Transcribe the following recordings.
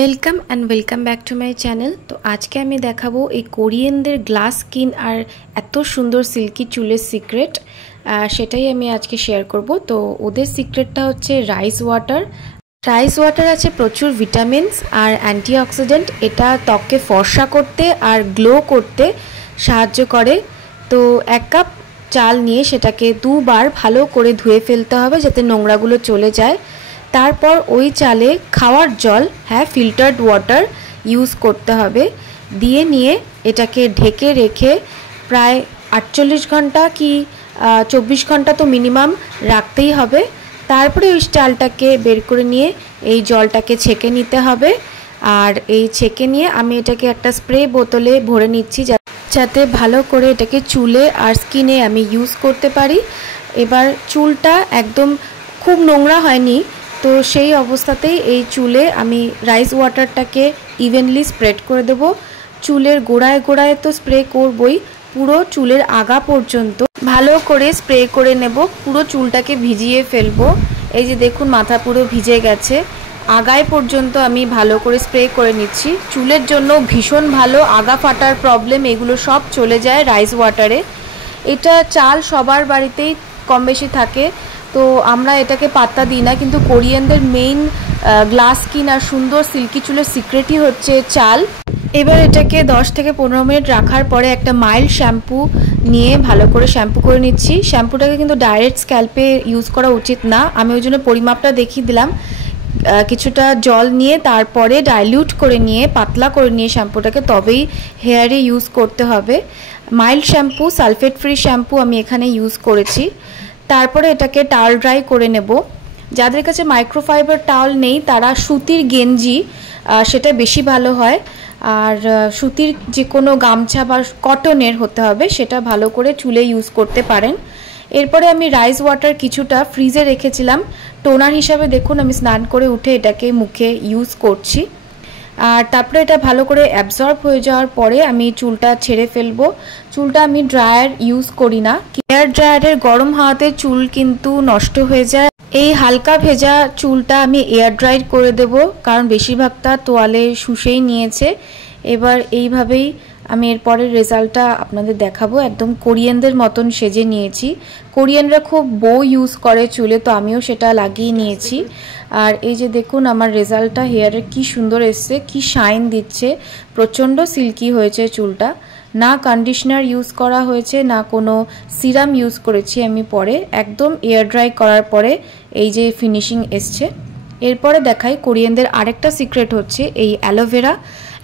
Welcome and welcome back to my channel. तो आज के आमी देखाबो এই কোরিয়ানদের গ্লাস স্কিন আর এত সুন্দর সিল্কি চুলের সিক্রেট, সেটাই আমি আজকে শেয়ার করব। তো ওদের সিক্রেটটা হচ্ছে রাইস ওয়াটার। রাইস ওয়াটার আছে প্রচুর ভিটামিনস আর অ্যান্টিঅক্সিডেন্ট। এটা ত্বককে ফর্সা করতে আর গ্লো করতে সাহায্য করে। তো এক কাপ চাল নিয়ে সেটাকে দুবার ভালো করে ধুয়ে ফেলতে হবে যাতে নোংরাগুলো চলে যায়। তারপর ওই চালে খাওয়ার জল, হ্যাঁ ফিল্টার্ড ওয়াটার ইউজ করতে হবে। দিয়ে নিয়ে এটাকে ঢেকে রেখে প্রায় 48 ঘন্টা কি 24 ঘন্টা তো মিনিমাম রাখতেই হবে। তারপরে ওই চালটাকে বের করে নিয়ে এই জলটাকে ছেঁকে নিতে হবে। আর এই ছেঁকে নিয়ে আমি এটাকে একটা স্প্রে বোতলে ভরে নিচ্ছি যাতে ভালো করে এটাকে চুলে আর স্কিনে আমি ইউজ করতে পারি। এবার চুলটা একদম খুব নোংরা হয়নি, তো সেই অবস্থাতেই এই চুলে আমি রাইস ওয়াটারটাকে ইভেনলি স্প্রেড করে দেব। চুলের গোড়ায় গোড়ায় তো স্প্রে করবই, পুরো চুলের আগা পর্যন্ত ভালো করে স্প্রে করে নেব। পুরো চুলটাকে ভিজিয়ে ফেলবো। এই যে দেখুন মাথা পুরো ভিজে গেছে, আগায় পর্যন্ত আমি ভালো করে স্প্রে করে নিচ্ছি। চুলের জন্য ভীষণ ভালো, আগা ফাটার প্রবলেম এগুলো সব চলে যায় রাইস ওয়াটারে। এটা চাল সবার বাড়িতেই কম বেশি থাকে, তো আমরা এটাকে পাত্তা দিই না, কিন্তু কোরিয়ানদের মেইন গ্লাস স্কিন আর সুন্দর সিল্কি চুলের সিক্রেটই হচ্ছে চাল। এবার এটাকে 10 থেকে 15 মিনিট রাখার পরে একটা মাইল্ড শ্যাম্পু নিয়ে ভালো করে শ্যাম্পু করে নিচ্ছি। শ্যাম্পুটাকে কিন্তু ডাইরেক্ট স্ক্যাল্পে ইউজ করা উচিত না, আমি ওই জন্য পরিমাপটা দেখিয়ে দিলাম। কিছুটা জল নিয়ে তারপরে ডাইলিউট করে নিয়ে পাতলা করে নিয়ে শ্যাম্পুটাকে তবেই হেয়ারে ইউজ করতে হবে। Mild shampoo, sulphate free shampoo আমি এখানে ইউজ করেছি। তারপরে এটাকে টাওয়াল ড্রাই করে নেব। যাদের কাছে মাইক্রোফাইবার টাওয়াল নেই তারা সুতির গেঞ্জি, সেটা বেশি ভালো হয়। আর সুতির যে কোনো গামছা বা কটনের হতে হবে, সেটা ভালো করে চুলে ইউজ করতে পারেন। এরপরে আমি রাইস ওয়াটার কিছুটা ফ্রিজে রেখেছিলাম টোনার হিসাবে। দেখুন আমি স্নান করে উঠে এটাকে মুখে ইউজ করছি। আর তারপরে এটা ভালো করে অ্যাবজর্ব হয়ে যাওয়ার পরে আমি চুলটা ছেড়ে ফেলবো। চুলটা আমি ড্রায়ার ইউজ করি না, হেয়ার ড্রায়ারের গরম হাওয়াতে চুল কিন্তু নষ্ট হয়ে যায়। এই হালকা ভেজা চুলটা আমি এয়ার ড্রাই করে দেব, কারণ বেশিরভাগটা তোয়ালে শুষেই নিয়েছে। এবার এইভাবেই আমি এরপরের রেজাল্টটা আপনাদের দেখাবো। একদম কোরিয়ানদের মতন সেজে নিয়েছি। কোরিয়ানরা খুব বো ইউজ করে চুলে, তো আমিও সেটা লাগিয়ে নিয়েছি। আর এই যে দেখুন আমার রেজাল্টটা হেয়ারের কি সুন্দর এসছে, কি শাইন দিচ্ছে, প্রচণ্ড সিল্কি হয়েছে চুলটা। না কন্ডিশনার ইউজ করা হয়েছে, না কোনো সিরাম ইউজ করেছি আমি পরে, একদম এয়ার ড্রাই করার পরে এই যে ফিনিশিং এসছে। এরপরে দেখাই কোরিয়ানদের আরেকটা সিক্রেট হচ্ছে এই অ্যালোভেরা।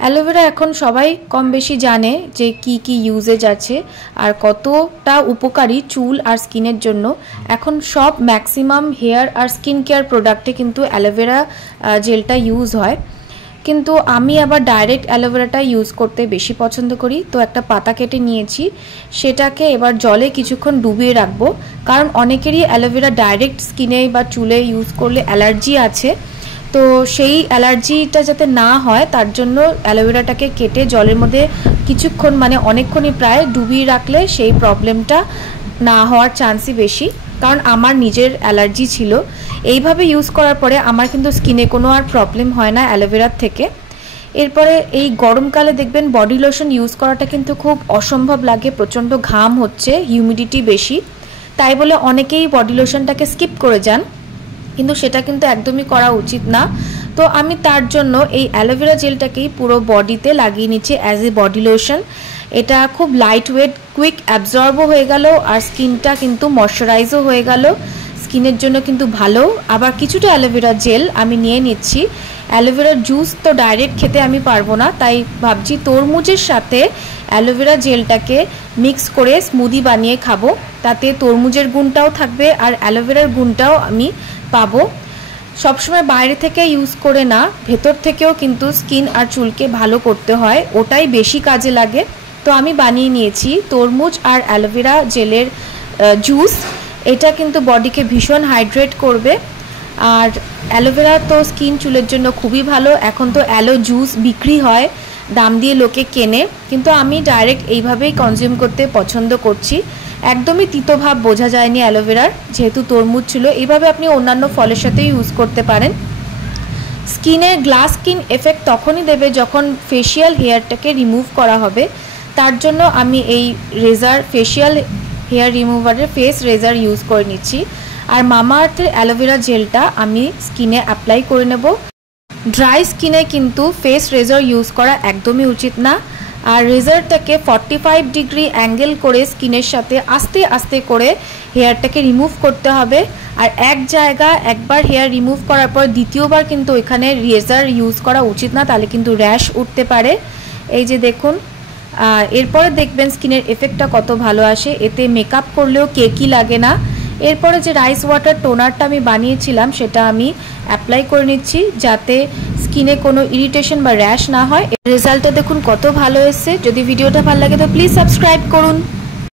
অ্যালোভেরা এখন সবাই কম বেশি জানে যে কি কি ইউজেজ আছে আর কতটা উপকারী চুল আর স্কিনের জন্য। এখন সব ম্যাক্সিমাম হেয়ার আর স্কিন কেয়ার প্রোডাক্টে কিন্তু অ্যালোভেরা জেলটা ইউজ হয়, কিন্তু আমি আবার ডাইরেক্ট অ্যালোভেরাটা ইউজ করতে বেশি পছন্দ করি। তো একটা পাতা কেটে নিয়েছি, সেটাকে এবার জলে কিছুক্ষণ ডুবিয়ে রাখবো, কারণ অনেকেরই অ্যালোভেরা ডাইরেক্ট স্কিনে বা চুলে ইউজ করলে অ্যালার্জি আছে। তো সেই অ্যালার্জিটা যাতে না হয় তার জন্য অ্যালোভেরাটাকে কেটে জলের মধ্যে কিছুক্ষণ, মানে অনেকক্ষণই প্রায় ডুবিয়ে রাখলে সেই প্রবলেমটা না হওয়ার চান্সই বেশি, কারণ আমার নিজের অ্যালার্জি ছিল। এইভাবে ইউজ করার পরে আমার কিন্তু স্কিনে কোনো আর প্রবলেম হয় না অ্যালোভেরার থেকে। এরপরে এই গরমকালে দেখবেন বডি লোশন ইউজ করাটা কিন্তু খুব অসম্ভব লাগে, প্রচণ্ড ঘাম হচ্ছে, হিউমিডিটি বেশি, তাই বলে অনেকেই বডি লোশনটাকে স্কিপ করে যান, কিন্তু সেটা কিন্তু একদমই করা উচিত না। তো আমি তার জন্য এই অ্যালোভেরা জেলটাকেই পুরো বডিতে লাগিয়ে নিচ্ছি অ্যাজ এ বডি লোশন। এটা খুব লাইট ওয়েট, কুইক অ্যাবজর্বও হয়ে গেল আর স্কিনটা কিন্তু ময়শ্চারাইজও হয়ে গেল, স্কিনের জন্য কিন্তু ভালো। আবার কিছুটা অ্যালোভেরা জেল আমি নিয়ে নিচ্ছি। অ্যালোভেরার জুস তো ডাইরেক্ট খেতে আমি পারবো না, তাই ভাবছি তরমুজের সাথে অ্যালোভেরা জেলটাকে মিক্স করে স্মুদি বানিয়ে খাবো, তাতে তরমুজের গুণটাও থাকবে আর অ্যালোভেরার গুণটাও আমি পাবো। সবসময় বাইরে থেকে ইউজ করে না, ভেতর থেকেও কিন্তু স্কিন আর চুলকে ভালো করতে হয়, ওটাই বেশি কাজে লাগে। তো আমি বানিয়ে নিয়েছি তরমুজ আর অ্যালোভেরা জেলের জুস। এটা কিন্তু বডিকে ভীষণ হাইড্রেট করবে। আর অ্যালোভেরা তো স্কিন চুলের জন্য খুবই ভালো। এখন তো অ্যালো জুস বিক্রি হয়, দাম দিয়ে লোকে কেনে, কিন্তু আমি ডাইরেক্ট এইভাবেই কনজিউম করতে পছন্দ করছি। একদমই তিতভাব বোঝা যায়নি অ্যালোভেরার, যেহেতু তরমুজ ছিল। এইভাবে আপনি অন্যান্য ফলের সাথে ইউজ করতে পারেন। স্কিনে গ্লাস স্কিন এফেক্ট তখনই দেবে যখন ফেশিয়াল হেয়ারটাকে রিমুভ করা হবে। তার জন্য আমি এই রেজার ফেশিয়াল হেয়ার রিমুভারের ফেস রেজার ইউজ করে নিচ্ছি। আর মামা আর্থের অ্যালোভেরা জেলটা আমি স্কিনে অ্যাপ্লাই করে নেব। ড্রাই স্কিনে কিন্তু ফেস রেজার ইউজ করা একদমই উচিত না। আর রেজারটাকে 45 ডিগ্রি অ্যাঙ্গেল করে স্কিনের সাথে আস্তে আস্তে করে হেয়ারটাকে রিমুভ করতে হবে। আর এক জায়গা একবার হেয়ার রিমুভ করার পর দ্বিতীয়বার কিন্তু ওইখানে রেজার ইউজ করা উচিত না, তাহলে কিন্তু র্যাশ উঠতে পারে। এই যে দেখুন, এরপরে দেখবেন স্কিনের এফেক্টটা কত ভালো আসে, এতে মেকআপ করলেও কেকি লাগে না। এরপরে যে রাইস ওয়াটার টোনারটা আমি বানিয়েছিলাম সেটা আমি অ্যাপ্লাই করে নিচ্ছি, যাতে স্কিনে কোনো ইরিটেশন বা র্যাশ না হয়। রেজাল্টটা দেখুন কত ভালো এসেছে। যদি ভিডিওটা ভালো লাগে তো প্লিজ সাবস্ক্রাইব করুন।